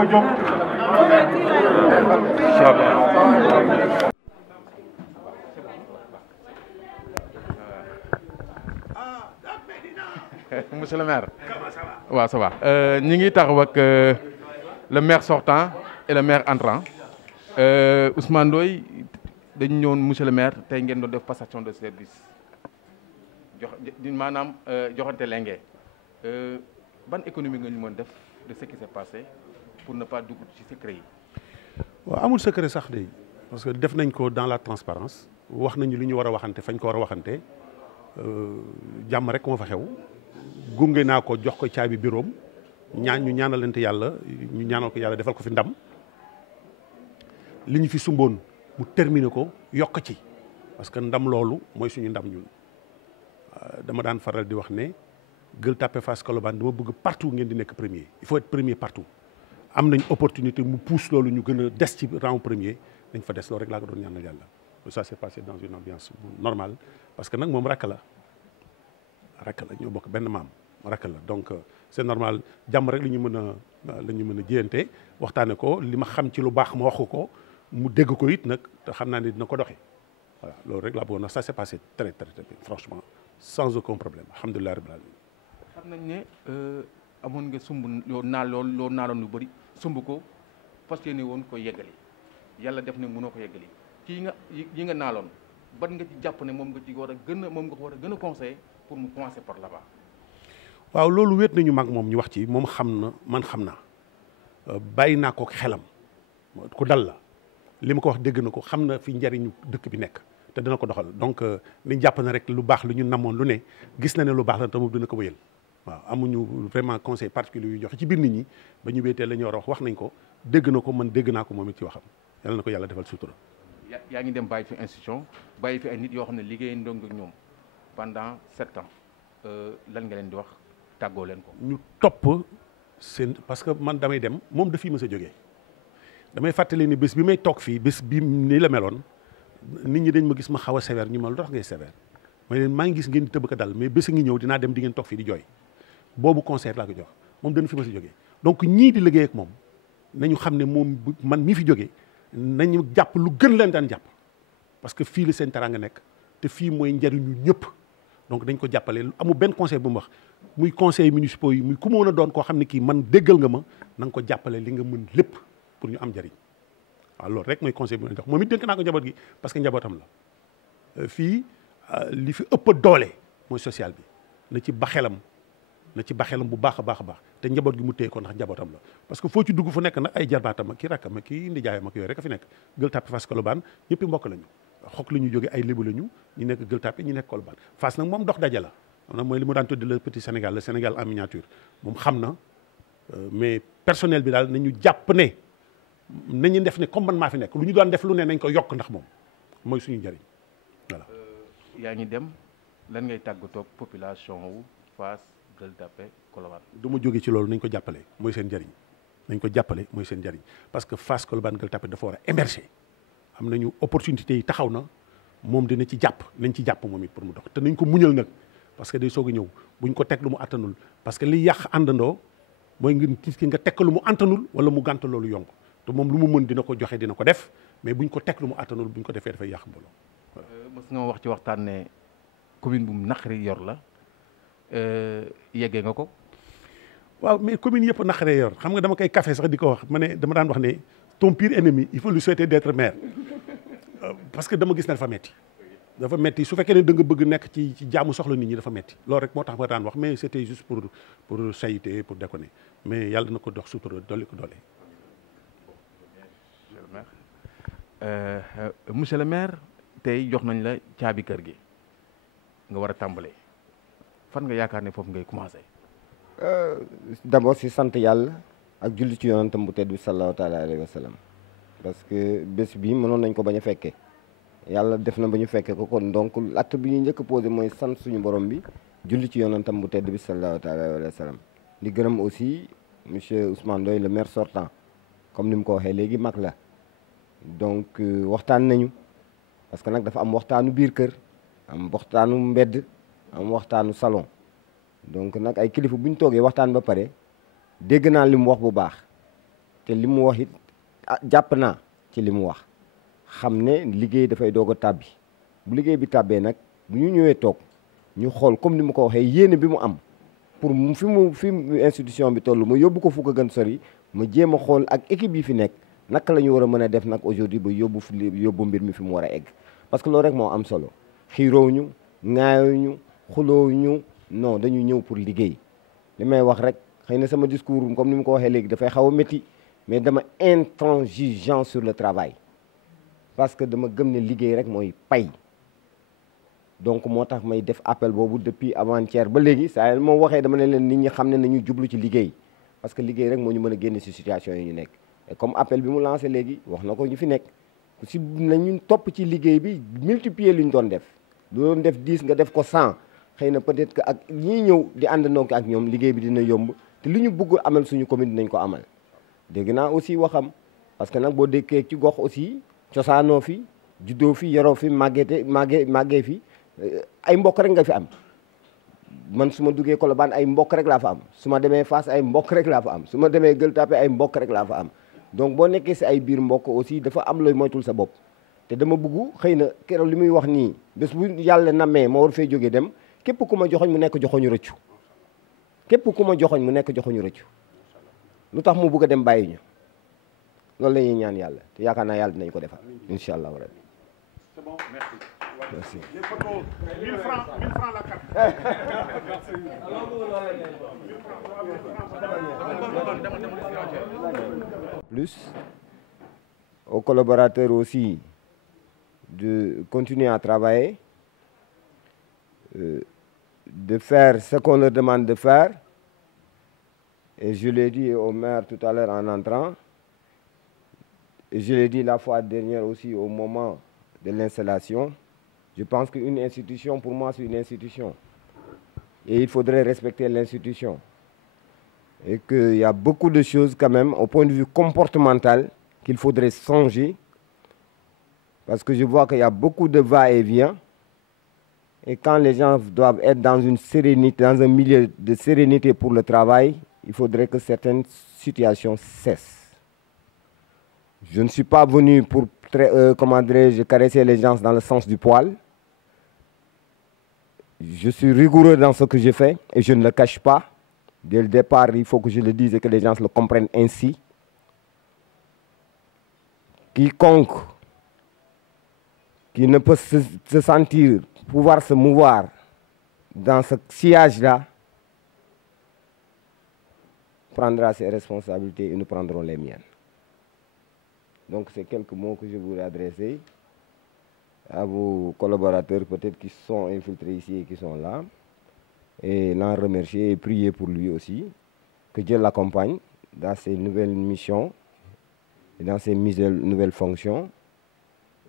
fa jóg. Monsieur le maire. waaw ça va. ñi ngi taxaw ak le maire sortant et le maire entrant Ousmane Ndoye dañu ñëwoon monsieur le maire tey ngeen doon def passation de service jox maanaam joxante lenge ban économie nga ñu mën def de ce qui s'est passé pour ne pas dugg ci secret yi. waaw amul secret sax de parce que def nañ ko dans la transparence wax nañu li ñu war a waxante fañ ko war a waxante jàmm rek moo fa xew gunge naa ko jox ko caabi bureau ñu ñaanalante yàlla ñu ñaanal ko yàlla defal ko fi ndam li ñu fi sumboon mu terminer ko yokk ci parce que ndam loolu mooy suñu ndam ñun dama daan faral di wax ne Gueule Tapée Fass Colobane dama bëgg partout ngeen di nekk premier il faut être premier partout am nañ opportunité mu pousse loolu ñu gën a des ci rang premier dañ fa des loolu rek laa ko doon ñaanal yàlla ça s'est passé dans une ambiance normale parce que nag moom rakk la ñoo bokk benn maam rakk la donc c'est normal jàmm rek li ñu mën a jiyante waxtaane ko li ma xam ci lu baax ma wax ko mu dégg ko it nag te xam naa ne dina ko doxee voilà loolu rek laa bëggoon ça s'est passé très très très bien franchement sans aucun problème alhamdulilah rabbil alamin. xam nañ ne amoon nga sumb loo naaloon lu bëri sumb ko parce que ne woon ko yeggali yàlla def ne mënoo ko yeggali yi nga naaloon ban nga ci jàpp ne moom nga ci war a gën a conseiller pour mu commencer par là-bas. waaw loolu wéet nañu mag moom ñu wax ci moom xam na man xam naa bàyyi naa ko xelam ku dal la li ma ko wax dégg na ko xam na fi njariñu dëkk bi nekk te dina ko doxal donc niñ jàpp na rek lu baax lu ñu namoon lu ne gis na ne lu baax la te moom dina ko wéyal waaw amuñu vraiment conseil particulier yu joxe ci biir nit ñi ba ñu wéetee la ñu war a wax nañ ko dégg na ko man dégg naa ko moom it ci waxam yàlla na ko yàlla defal sutura. yaa ngi dem bàyyi fi institution bàyyi fi ay nit yoo xam ne liggéey ndong ak ñoom pendant 7 ans lan nga leen di wax tàggoo leen ko. ñu topp seen parce que man damay dem moom dafiy mës a jógee damay fàttali ni bés bi may toog fii bés bi nii la meloon nit ñi dañ ma gis ma xaw a sévère ñu ma lu tax ngay sévère ma leen maa ngi gis ngeen di tëb ko dal mais bés a ngi ñëw dinaa dem di ngeen toog fii di jooy boobu conseil laa ko jox moom dana fi mës a jógee donc ñii di liggéey ak moom nañu xam ne moom man mii fi jógee nañu jàpp lu gën leen daan jàpp parce que fii la seen teraanga nekk te fii mooy njariñu ñëpp donc dañ ko jàppale amul benn conseil bu mu wax muy conseil municipaux yi muy ku ma mën a doon koo xam ne kii man déggal nga ma na nga ko jàppale li nga mën lépp pour ñu am njariñ waaw loolu rek mooy conseil bu ma jox moom it dénk naa ko njaboot gi parce que njabootam la fii li fi ëpp doole mooy social bi na ci baxelam bu baax a baax te njaboot gi mu téye ko ndax njabootam la parce que foo ci dugg fu nekk nag ay jarbaatam ak ki rakkam ak ki ndijaayam ak yooyu rek a fi nekk Gueule Tapée Fass Colobane ñëpp mbokk lañu xok la ñu jóge ay lébu lañu ñu nekk Gueule Tapée ñu nekk Colobane Fass nag moom dox daje la maanaam mooy li mu daan tudde le petit Sénégal le Sénégal en miniature moom xam na mais personnel bi daal nañu jàpp ne nañu def ne comme man maa fi nekk lu ñu doon def lu ne nañ ko yokk ndax moom mooy suñu njëriñ voilà. yaa ngi dem lan ngay tàggatoo population wu Fass Gueule Tapée Colobane. du ma jóge ci loolu nañ ko jàppale mooy seen njëriñ nañ ko jàppale mooy seen njëriñ parce que Fass Colobane Gueule Tapée dafa war a émerger am nañu opportunité yi taxaw na moom dina ci jàpp nañ ci jàpp moom it pour mu dox te nañ ko muñal nag parce que day soog a ñëw buñ ko teg lu mu attanul parce que li yàq àndandoo mooy nga teg lu mu antanul wala mu gànta loolu yonk te moom lu mu mën dina ko joxe dina ko def mais buñ ko teg lu mu attanul buñ ko defee dafay yàq mbooloo. mës nga wax ci waxtaan ne commune bu mu naqari yor la yeggee nga ko. waaw mais commune yëpp naqaree yor xam nga dama koy café sax di ko wax ma ne dama daan wax ne ton pire ennemi il faut lui souhaiter d'être maire parce que dama gis ne dafa metti su fekkee ne da nga bëgg nekk ci jaamu soxla nit ñi dafa metti loolu rek moo tax ma daan wax mais c'était juste pour sayiter pour déconner mais yàlla na ko dox sutura dolli ko doole. monsieur le maire tey jox nañ la caabi kër gi nga war a tàmbalee fan nga yaakaar ne foofu ngay commencer. d'abord si sant yàlla ak julli ci yonentam bu tedd bi sallallahu taala alayhi wa sallam parce que bés bi mënoon nañ ko bañ a fekkee yàlla def na ba ñu fekkee ko kon donc acte bi ñuy njëkk a posé mooy sant suñu borom bi julli ci yonentam bu tedd bi sallallahu taala alayhi wa sallam di gërëm aussi monsieur Ousmane Ndoye le maire sortant comme ni mu ko waxee léegi mag la donc waxtaan nañu parce que nag dafa am waxtaanu biir kër am waxtaanu mbedd am waxtaanu salon donc nag ay kilifa bu ñu toogee waxtaan ba pare dégg naa li mu wax bu baax te li mu wax it jàpp naa ci li mu wax xam ne liggéey dafay doog a tàbbi bu liggéey bi tàbbee nag bu ñu ñëwee toog ñu xool comme ni mu ko waxee yéene bi mu am pour fi institution bi toll ma yóbbu ko fu ko gën sori ma jéem a xool ak équipe yi fi nekk naka la ñu war a mën a def nag aujourd'hui ba yóbbu mbir mi fi mu war a egg parce que loolu rek moo am solo xiiroo ñu ŋaayoo ñu xuloo ñu non dañu ñëw pour liggéey li may wax rek xëy na sama discours comme ni mu ko waxee léegi dafay xaw a métti mais dama intransigeant sur le travail parce que dama gëm ne liggéey rek mooy pay donc moo tax may def appel boobu depuis avant-hier ba léegi saa moo waxee dama ne leen nit ñi xam ne nañu jublu ci liggéey parce que liggéey rek moo ñu mën a génne ci situation yi ñu nekk et comme appel bi mu lancé léegi wax na ko ñu fi nekk si nañu topp ci liggéey bi multiplier lu ñu doon def lu doon def 10 nga def ko 100 xëy na peut-être que ak ñii ñëw di àndandoo ak ñoom liggéey bi dina yomb te li ñu bëgg amal suñu commune dinañ ko amal dégg naa aussi waxam parce que nag boo dékkee ci gox aussi cosaanoo fi juddoo fi yoroo fi màggee fi ay mbokk rek nga fi am man su ma duggee Colobane ay mbokk rek laa fa am su ma demee Fass ay mbokk rek laa fa am su ma demee Gueule Tapée ay mbokk rek laa fa am donc boo nekkee si ay biir mbokk aussi dafa am looy moytul sa bopp te dama bëgg xëy na keroog li muy wax nii bés bu yàlla namee ma war fee jógee dem képp ku ma joxoñ mu nekk joxoñu rëccu képp ku ma joxoñ mu nekk joxoñu rëccu lu tax mu bëgg a dem bàyyi ñu loolu la ñuy ñaan yàlla te yaakaar naa yàlla dinañ ko defal incha allah rabbi. C'est bon, merci. Merci. Les photos, 1000 francs la carte. Plus aux collaborateurs aussi de continuer à travailler, de faire ce qu'on leur demande de faire. Et je l'ai dit au maire tout à l'heure en entrant, et je l'ai dit la fois dernière aussi au moment de l'installation. Je pense qu'une institution, pour moi, c'est une institution. Et il faudrait respecter l'institution. Et qu'il y a beaucoup de choses quand même, au point de vue comportemental, qu'il faudrait changer. Parce que je vois qu'il y a beaucoup de va-et-vient. Et quand les gens doivent être dans une sérénité, dans un milieu de sérénité pour le travail, il faudrait que certaines situations cessent. Je ne suis pas venu pour, comment dirais-je, caresser les gens dans le sens du poil. Je suis rigoureux dans ce que je fais et je ne le cache pas. Dès le départ, il faut que je le dise et que les gens le comprennent ainsi. Quiconque qui ne peut se sentir, pouvoir se mouvoir dans ce sillage-là, prendra ses responsabilités et nous prendrons les miennes. Donc c'est quelques mots que je voudrais adresser à vos collaborateurs peut-être qui sont infiltrés ici et qui sont là. Et l'en remercier et prier pour lui aussi. Que Dieu l'accompagne dans ses nouvelles missions et dans ses nouvelles fonctions.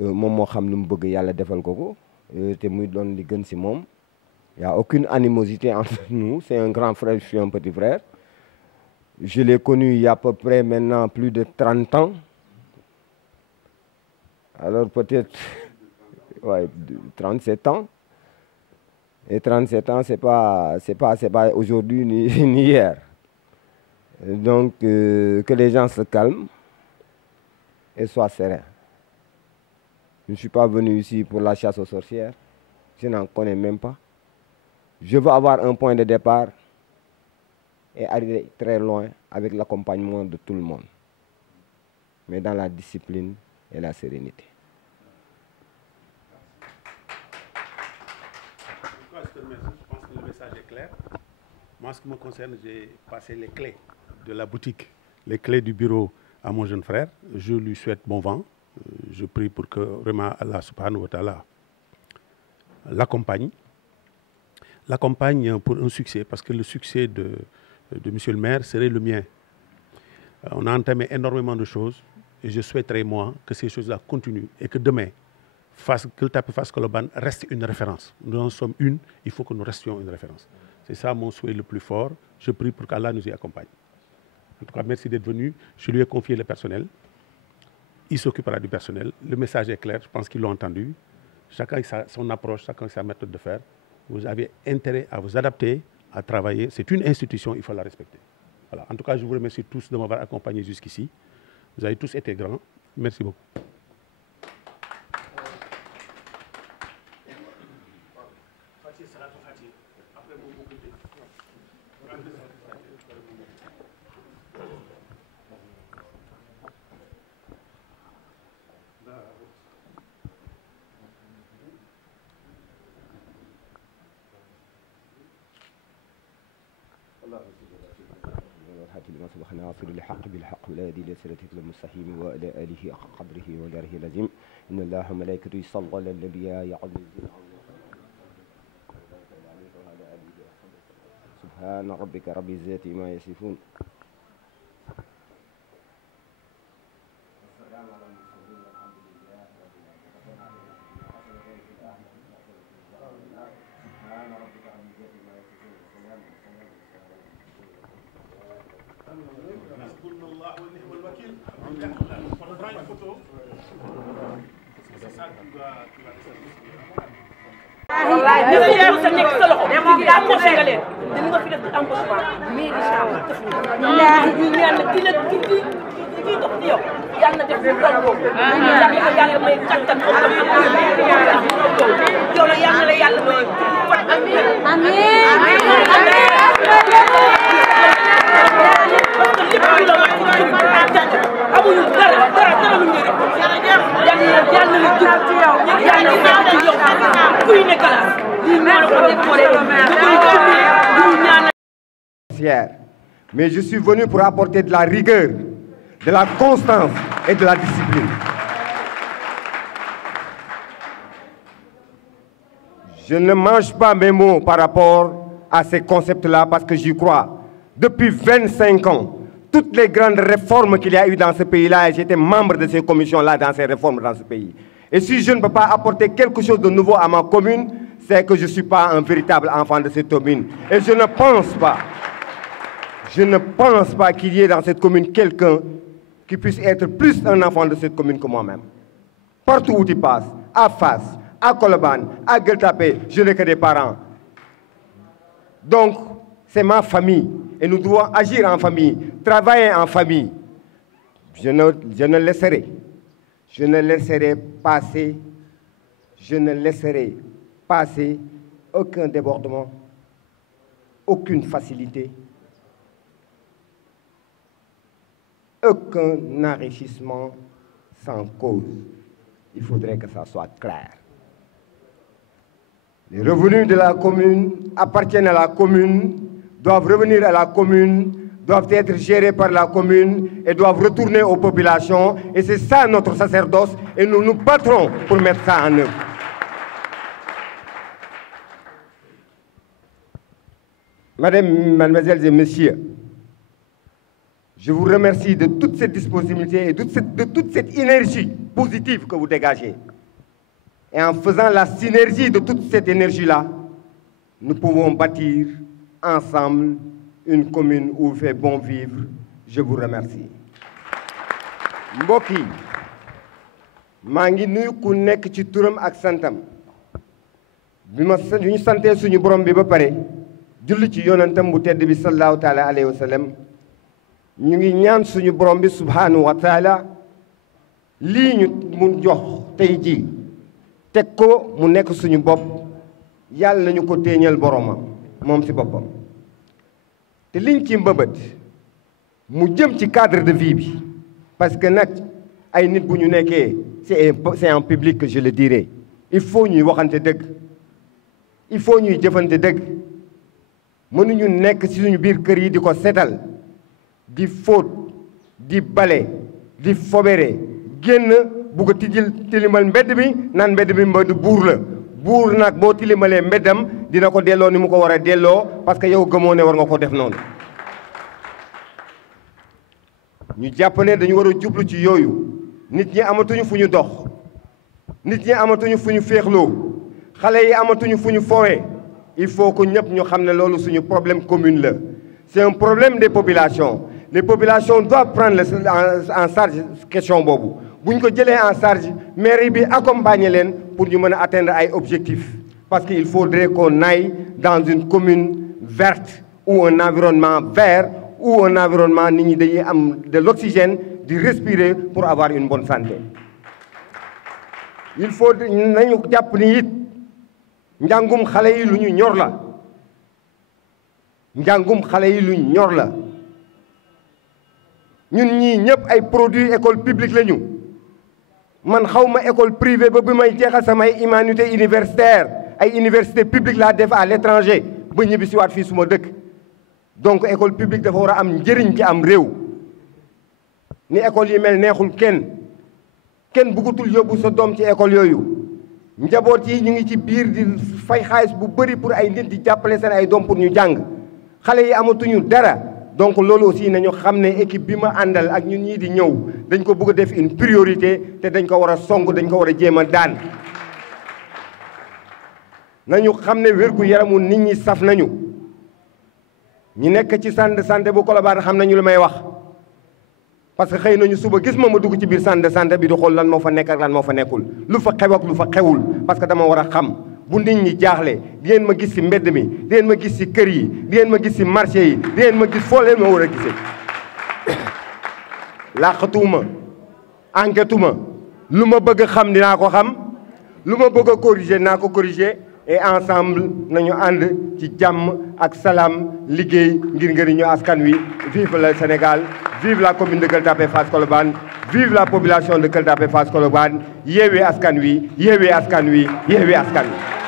Moom moo xam lu mu bëgg yàlla defal ko ko te muy doon li gën si moom. Il n'y a aucune animosité entre nous. C'est un grand frère, je suis un petit frère. Je l'ai connu il y a à peu près maintenant plus de 30 ans. Alors peut-être, ouais, 37 ans. Et 37 ans, c'est pas aujourd'hui ni hier. Donc, que les gens se calment et soient sereins. Je ne suis pas venu ici pour la chasse aux sorcières. Je n'en connais même pas. Je veux avoir un point de départ et arriver très loin avec l'accompagnement de tout le monde. Mais dans la discipline et la sérénité. Je pense que le message est clair. Moi, en ce qui me concerne, j'ai passé les clés de la boutique, les clés du bureau à mon jeune frère. Je lui souhaite bon vent. Je prie pour que vraiment Allah subhanahu wa ta'ala l'accompagne. L'accompagne pour un succès, parce que le succès de monsieur le maire serait le mien. On a entamé énormément de choses et je souhaiterais, moi, que ces choses-là continuent et que demain, Gueule Tapée Fass Colobane reste une référence. Nous en sommes une, il faut que nous restions une référence. C'est ça mon souhait le plus fort. Je prie pour qu'Allah nous y accompagne. En tout cas, merci d'être venu. Je lui ai confié le personnel. Il s'occupera du personnel. Le message est clair, je pense qu'ils l'ont entendu. Chacun a son approche, chacun a sa méthode de faire. Vous avez intérêt à vous adapter, à travailler. C'est une institution, il faut la respecter. Voilà. En tout cas, je vous remercie tous de m'avoir accompagné jusqu'ici. Vous avez tous été grands. Merci beaucoup. ناصر الحق بالحق والهادي الى صراطك المستقيم وعلى اله حق قدره وداره العظيم ان الله وملائكته يصلون على النبي يا عزيز سبحان ربك رب العزة ما يصفون Mais je suis venu pour apporter de la rigueur, de la constance et de la discipline. Je ne mange pas mes mots par rapport à ces concepts-là parce que j'y crois. Depuis 25 ans, toutes les grandes réformes qu'il y a eu dans ce pays-là, et j'étais membre de ces commissions-là dans ces réformes dans ce pays. Et si je ne peux pas apporter quelque chose de nouveau à ma commune, c'est que je ne suis pas un véritable enfant de cette commune. Et je ne pense pas qu'il y ait dans cette commune quelqu'un qui puisse être plus un enfant de cette commune que moi-même. Partout où tu passes, à Fass, à Colobane, à Gueule Tapée, je n'ai que des parents. Donc, c'est ma famille et nous devons agir en famille, travailler en famille. Je ne laisserai passer aucun débordement, aucune facilité, aucun enrichissement sans cause. Il faudrait que ça soit clair. Les revenus de la commune appartiennent à la commune, doivent revenir à la commune, doivent être gérés par la commune et doivent retourner aux populations. Et c'est ça notre sacerdoce et nous nous battrons pour mettre ça en œuvre. Mesdames, Mademoiselles et Messieurs, je vous remercie de toute cette disponibilité et de toute cette énergie positive que vous dégagez. Et en faisant la synergie de toute cette énergie-là, nous pouvons bâtir ensemble une commune où il fait bon vivre. Je vous remercie. Mbokk yi maa ngi nuyu ku nekk ci turam ak santam bi ñu santee suñu borom bi ba pare julli ci yonentam bu tedd bi sallallahu taala alayhi wa sallam ñu ngi ñaan suñu borom bi subhanahu wa taala lii ñu mun jox tey jii teg ko mu nekk suñu bopp yàlla nañu ko téeñal boromam moom si boppam te liñ ci mbëbët mu jëm ci cadre de vie bi parce que nag ay nit bu ñu nekkee c'est en public que je le dirai il faut ñuy waxante dëgg il faut ñuy jëfante dëgg mënuñu nekk ci suñu biir kër yi di ko setal di fóot di bale di fobere génn bugg a tilimal mbedd mi naan mbedd mi mbedd buur la buur nag boo tilimalee mbeddam dina ko delloo ni mu ko war a delloo parce que yow gëmoo ne war nga ko def noonu ñu jàpp ne dañu war a jublu ci yooyu nit ñi amatuñu fu ñu dox nit ñi amatuñu fu ñu féexloo xale yi amatuñu fu ñu foowee il faut que ñëpp ñu xam ne loolu suñu problème commun la c'est un problème des populations les populations doivent prendre en charge question boobu bu ñu ko jëlee en charge mairie bi accompagner leen pour ñu mën a atteindre ay objectifs parce qu'il faudrait qu'on aille dans une commune verte ou un environnement vert ou un environnement nit ñi dañuy am de l'oxygène di respirer pour avoir une bonne santé. Il faut nañu jàpp ni it njàngum xale yi lu ñu ñor la njàngum xale yi lu ñu ñor la ñun ñii ñëpp ay produits école publique la ñu man xawma école privée ba bi may jeexal samay humanité universitaire ay université publique laa def à l'étranger ba ñibbi si waat fii suma dëkk donc école publique dafa war a am njëriñ ci am réew ni école yi mel neexul kenn bëggatul yóbbu sa doom ci école yooyu njaboot yi ñu ngi ci biir di fay xaalis bu bëri pour ay nit di jàppale seen ay doom pour ñu jàng xale yi amatuñu dara donc loolu aussi nañu xam ne équipe bi ma àndal ak ñun ñii di ñëw dañ ko bëgg a def une priorité te dañ ko war a song dañ ko war a jéem a daan nañu xam ne wérgu yaramu nit ñi saf nañu ñi nekk ci centre de santé bu Colobane xam nañu lu may wax parce que xëy nañu suba gis ma dugg ci biir centre de santé bi di xool lan moo fa nekk ak lan moo fa nekkul lu fa xew ak lu fa xewul parce que dama war a xam bu nit ñi jaaxle di ngeen ma gis ci mbedd mi di ngeen ma gis ci kër yi di ngeen ma gis ci marché yi di ngeen ma gis foo leen ma war a gisee làqatuuma enquêtuma lu ma bëgg a xam dinaa ko xam lu ma bëgg a corriger naa ko corriger et ensemble nañu ànd ci jàmm ak salaam liggéey ngir njëriñu askan wi vive le Sénégal vive la commune de Gueule Tapée Fass Colobane vive la population de Gueule Tapée Fass Colobane yeewee askan wi yeewee askan wi yeewee askan wi